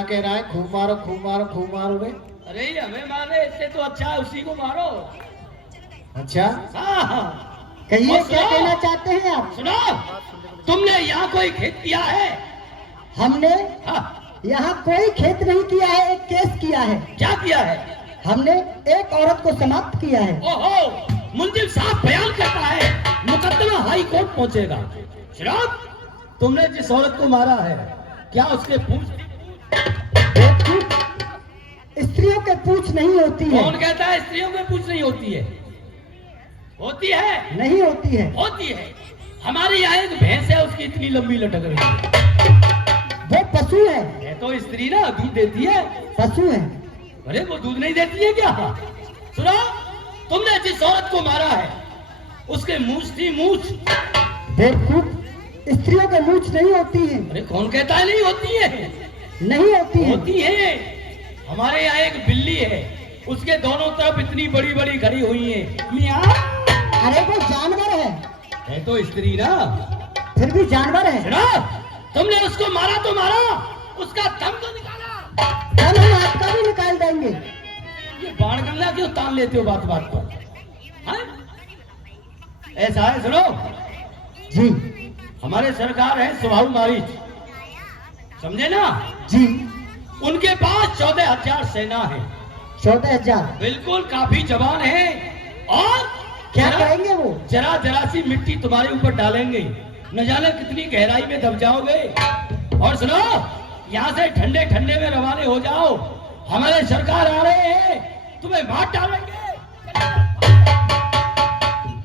क्या कह रहा है? खूब मारो खूब मारो खूब मारो बे। अरे हमें मारे इससे तो अच्छा है उसी को मारो। अच्छा हाँ कहिए क्या कहना चाहते हैं आप? सुनो, तुमने यहाँ कोई खेत किया है? हमने हाँ, यहाँ कोई खेत नहीं किया है, एक केस किया है। क्या किया है? हमने एक औरत को समाप्त किया है। ओहो, मुंजिल साहब बयान करता है मुकदमा हाई कोर्ट पहुंचेगा। शराब, तुमने जिस औरत को मारा है क्या उसके पूछ? स्त्रियों के पूछ नहीं होती है। कौन कहता है स्त्रियों के पूछ नहीं होती है? होती है। नहीं होती है। होती है। हमारे यहाँ एक भैंस है, उसकी इतनी लंबी लटक रही है। वो पशु है। ये तो स्त्री ना दूध देती है। पशु है। अरे वो दूध नहीं देती है क्या? सुनो, तुमने जिस औरत को मारा है उसके मूछ थी, मूछ। बेवकूफ, स्त्रियों के मूछ नहीं होती है। अरे कौन कहता है नहीं होती है? नहीं होती है। होती है। हमारे यहाँ एक बिल्ली है, उसके दोनों तरफ इतनी बड़ी बड़ी खड़ी हुई है, मियाँ। अरे वो जानवर है तो स्त्री ना, फिर भी जानवर है। सुनो, तुमने उसको मारा तो मारा, उसका दम तो निकाला। दम हम आपका भी निकाल देंगे। ये बाण गंगा क्यों तान लेते हो बात बात पर? हाँ? ऐसा है, सुनो जी। हमारे सरकार है स्वभाव मारीच, समझे ना जी। उनके पास 14,000 सेना है। 14,000? बिल्कुल काफी जवान है। और क्या करेंगे वो? जरा जरा सी मिट्टी तुम्हारे ऊपर डालेंगे, न जाने कितनी गहराई में दब जाओगे। और सुनो, यहाँ से ठंडे ठंडे में रवाने हो जाओ, हमारे सरकार आ रहे हैं, तुम्हें मार डालेंगे।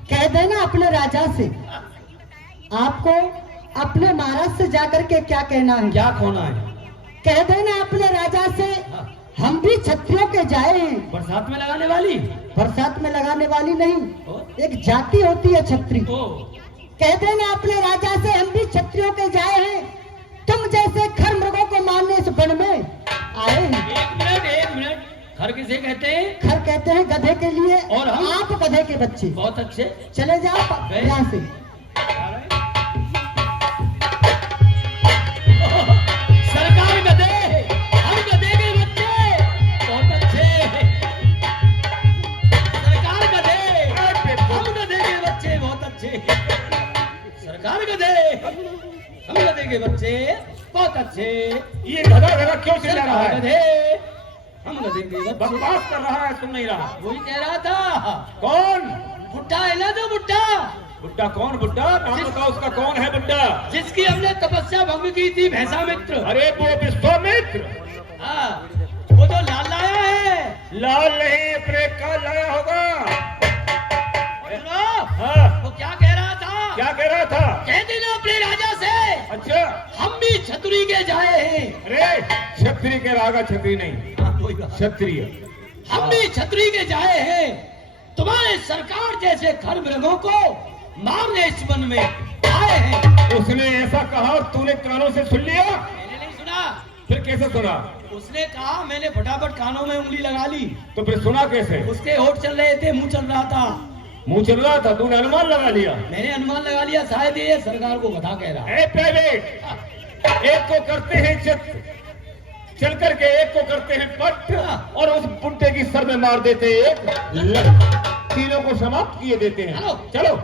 कह देना अपने राजा से, आपको अपने महाराज से जाकर के क्या कहना है। क्या खोना है? कह देना अपने राजा से, हम भी छत्रियों के जाए हैं। बरसात में लगाने वाली? बरसात में लगाने वाली नहीं, ओ? एक जाति होती है छत्री। ओ, कह देना अपने राजा से, हम भी छत्रियों के जाए हैं, तुम जैसे खर मृगों को मारने इस वन में आए हैं। एक मिनट, खर किसे कहते हैं? खर कहते हैं गधे के लिए। और हम? आप गधे के बच्चे। बहुत अच्छे। चले जाओ यहाँ से। सरकार गधे, हम गधे के बच्चे। बहुत अच्छे। सरकार गधे, हम गधे के बच्चे। बहुत अच्छे। सरकार गधे, हम गधे के बच्चे। बहुत अच्छे। ये गधा गधा क्यों चिल्ला रहा है? गधे, हम गधे के बच्चे। बकवास कर रहा है, सुन नहीं रहा। वही कह रहा था। कौन बुड्ढा है ना, जो बुड्ढा। बुड्ढा? कौन बुड्ढा? नाम बताओ उसका, कौन है बुड्ढा? जिसकी हमने तपस्या भंग की थी, भैंसामित्र। अरे वो विश्वामित्र। हाँ, वो जो लाल लाया है। लाल नहीं, अपने का लाया होगा। सुनो, हाँ, वो क्या कह रहा था? क्या कह रहा था? कह देना अपने राजा से, अच्छा, हम भी छतरी के जाए हैं। अरे क्षत्रिय के रागा, छत्री नहीं, हाँ, कोई बात। क्षत्रिय। हम भी छतरी के जाए हैं, तुम्हारे सरकार जैसे खर मृगों को मारने इस वन में आए हैं। उसने ऐसा कहा और तूने कानों से सुन लिया? मैंने नहीं सुना। फिर कैसे सुना? उसने कहा, मैंने फटाफट कानों में उंगली लगा ली। तो फिर सुना कैसे? उसके होठ चल रहे थे, मुंह चल रहा था। मुंह चल रहा था, तूने अनुमान लगा लिया? मैंने अनुमान लगा लिया, शायद ये सरकार को गधा कह रहा है। ए प्राइवेट, एक को करते हैं चित, चल करके एक को करते हैं पट, और उस बुड्ढे की सर में मार देते हैं एक लत। तीनों को समाप्त किए देते हैं। चलो, चलो।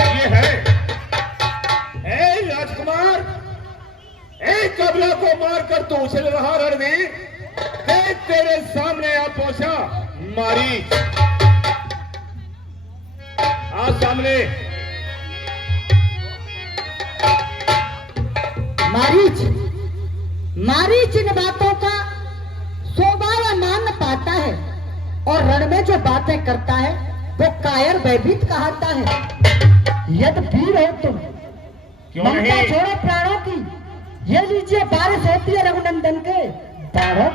ये है ए राजकुमार, एक कबला को मारकर तू उछल रहा रणवीर, तेरे सामने आ पहुंचा मारीच। आ सामने। मारीच, मारीच इन बातों का शोभा या मान पाता है, और रण में जो बातें करता है वो कायर भयभीत कहता है। यदि वीर हो तुम, क्यों ममता नहीं? छोड़ो प्राणों की, ये लीजिए बारिश होती है रघुनंदन के बारों।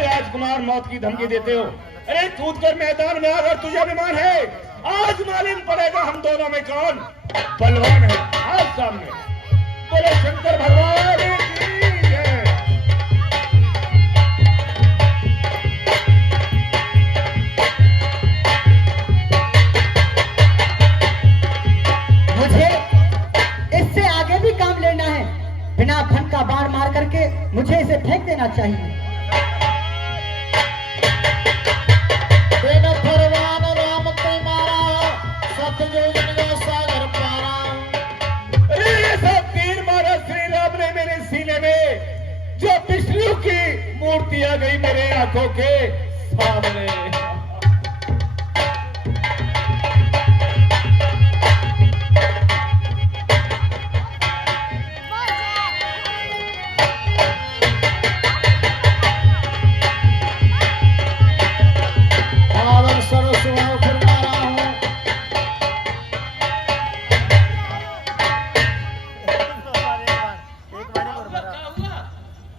राजकुमार, मौत की धमकी देते हो? अरे कूद कर मैदान में अगर तुझे अभिमान है, आज मालूम पड़ेगा हम दोनों में कौन बलवान है। आज सामने। बोले शंकर भगवान की जय। इसे फेंक देना चाहिए। तेन फरमान राम तुम्हारा सतयुग में सागर पारा। अरे ऐसा तीर मारा श्री राम ने मेरे सीने में, जो विष्णु की मूर्ति आ गई मेरे आंखों के सामने। पावन सरस्वती फरमाना हूँ।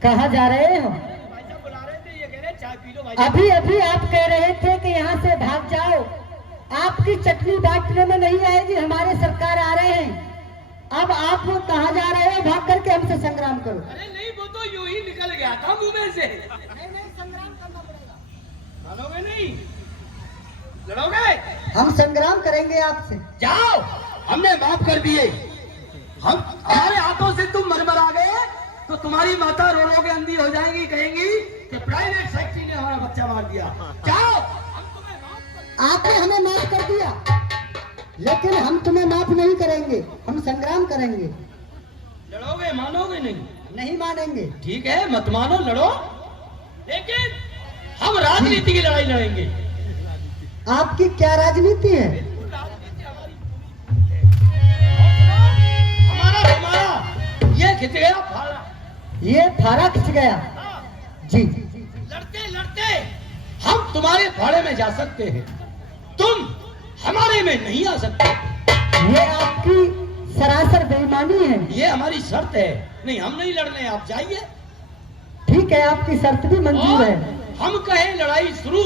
कहाँ जा रहे हो? भाई साहब बुला रहे थे, ये कह रहे चाय पी लो भाई। अभी अभी आप कह रहे थे कि यहाँ से भाग जाओ, आपकी चटनी बांटने में नहीं आएगी, हमारे सरकार आ रहे हैं। अब आप कहाँ जा रहे हो? भाग करके हमसे संग्राम करो। अरे नहीं, वो तो यूं ही निकल गया था मुंह में से। नहीं, संग्राम करना पड़ेगा। मानोगे नहीं? लड़ोगे? हम संग्राम करेंगे आपसे। जाओ, हमने माफ कर दिए। हम हमारे हाथों से तुम मरमरा गए तो तुम्हारी माता रो रो के अंधी हो जाएगी, कहेंगी कि प्राइवेट सेक्रेटरी ने हमारा बच्चा मार दिया। जाओ, हम तुम्हें माफ कर। आपने हमें माफ कर दिया, लेकिन हम तुम्हें माफ नहीं करेंगे, हम संग्राम करेंगे। लड़ोगे? मानोगे नहीं? नहीं मानेंगे। ठीक है, मत मानो, लड़ो, लेकिन हम राजनीति की लड़ाई लड़ेंगे। आपकी क्या राजनीति है? राजनीति हमारी हमारा हमारा ये खिंच गया फाड़ा। ये फारा खिंच गया जी। लड़ते लड़ते हम तुम्हारे फाड़े में जा सकते हैं, तुम हमारे में नहीं आ सकते। ये आपकी सरासर बेईमानी है। ये हमारी शर्त है। नहीं, हम नहीं लड़ रहे हैं, आप जाइए। ठीक है, आपकी शर्त भी मंजूर है। हम कहें लड़ाई शुरू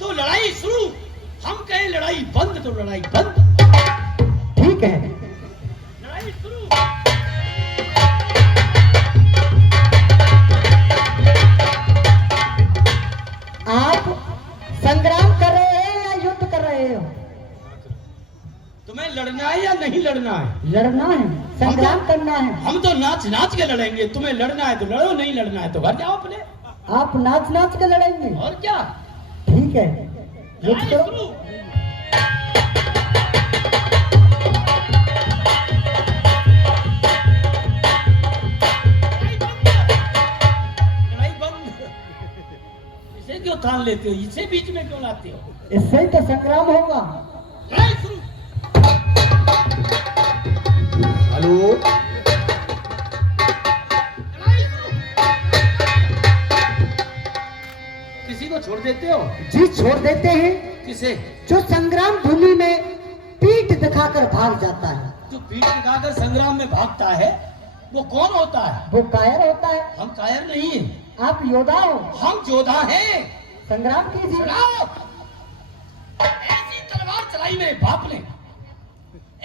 तो लड़ाई शुरू, हम कहें लड़ाई बंद तो लड़ाई बंद। ठीक है, लड़ाई शुरू। आप संग्राम कर रहे हैं या युद्ध कर रहे हो? तुम्हें लड़ना है या नहीं लड़ना है? लड़ना है, संग्राम करना है। हम तो नाच नाच के लड़ेंगे। तुम्हें लड़ना है तो लड़ो, नहीं लड़ना है तो घर जाओ अपने। आप नाच नाच के लड़ेंगे? और क्या? ठीक है, युद्ध लड़ाई करो। शुरू। लड़ाई बंद। इसे क्यों थान लेते हो? इसे बीच में क्यों लाते हो? इससे ही तो संग्राम होगा। लड़ाई शुरू। हेलो, लड़ाई शुरू। किसी को छोड़ देते हो? जी, छोड़ देते हैं। किसे? जो संग्राम भूमि में पीठ दिखाकर भाग जाता है, जो पीठ दिखाकर संग्राम में भागता है वो कौन होता है? वो कायर होता है। हम कायर नहीं हैं, आप योद्धा हो, हम योद्धा हैं। संग्राम कीजिए। चलाओ। ऐसी तलवार चलाई मेरे बाप ने,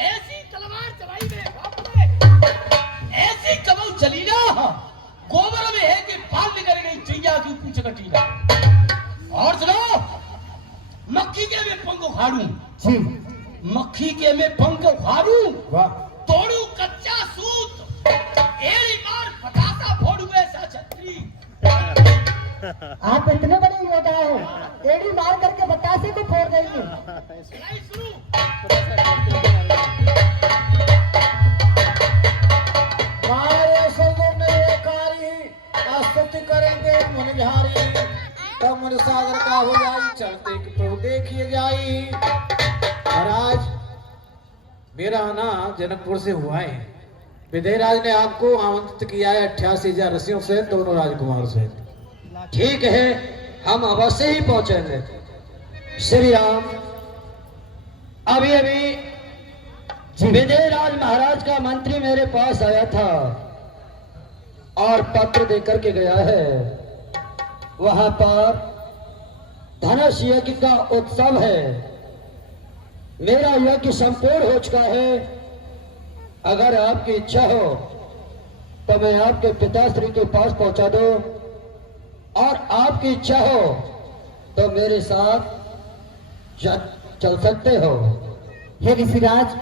ऐसी तलवार चलाई मेरे बाप ने, ऐसी कमल चली ना, गोबर में है कि पाल निकल गई चैया की पूछ कटीला। और सुनो, मक्खी के में पंख उखाड़ू, जी, मक्खी के में पंख उखाड़ू, वाह, तोड़ू कच्चा सूत, एड़ी मार पटासा फोड़ू ऐसा छतरी। आप इतने बड़े योद्धा हो, एड़ी मार करके बतासे को फोड़ देंगे। लड़ाई शुरू। मारे सजो मेरे कारी, स्तुति करेंगे मुनिहारी। तब मन सागर का हो जाई, चलते कि प्रभु देखिए जाई। महाराज, मेरा आना जनकपुर से हुआ है। विजयराज ने आपको आमंत्रित किया है 88,000 रसियों से, दोनों राजकुमार से। ठीक है, हम अवश्य ही पहुंचेंगे। श्री राम, अभी अभी विजयराज महाराज का मंत्री मेरे पास आया था और पत्र देकर के गया है। वहां पर धनुष यज्ञ का उत्सव है। मेरा यज्ञ संपूर्ण हो चुका है। अगर आपकी इच्छा हो तो मैं आपके पिताश्री के पास पहुंचा दूं, और आपकी इच्छा हो तो मेरे साथ चल सकते हो। हे ऋषिराज,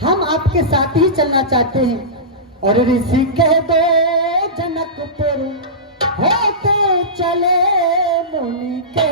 हम आपके साथ ही चलना चाहते हैं। और ऋषि कह दो जनकपुर होते चले मुनि के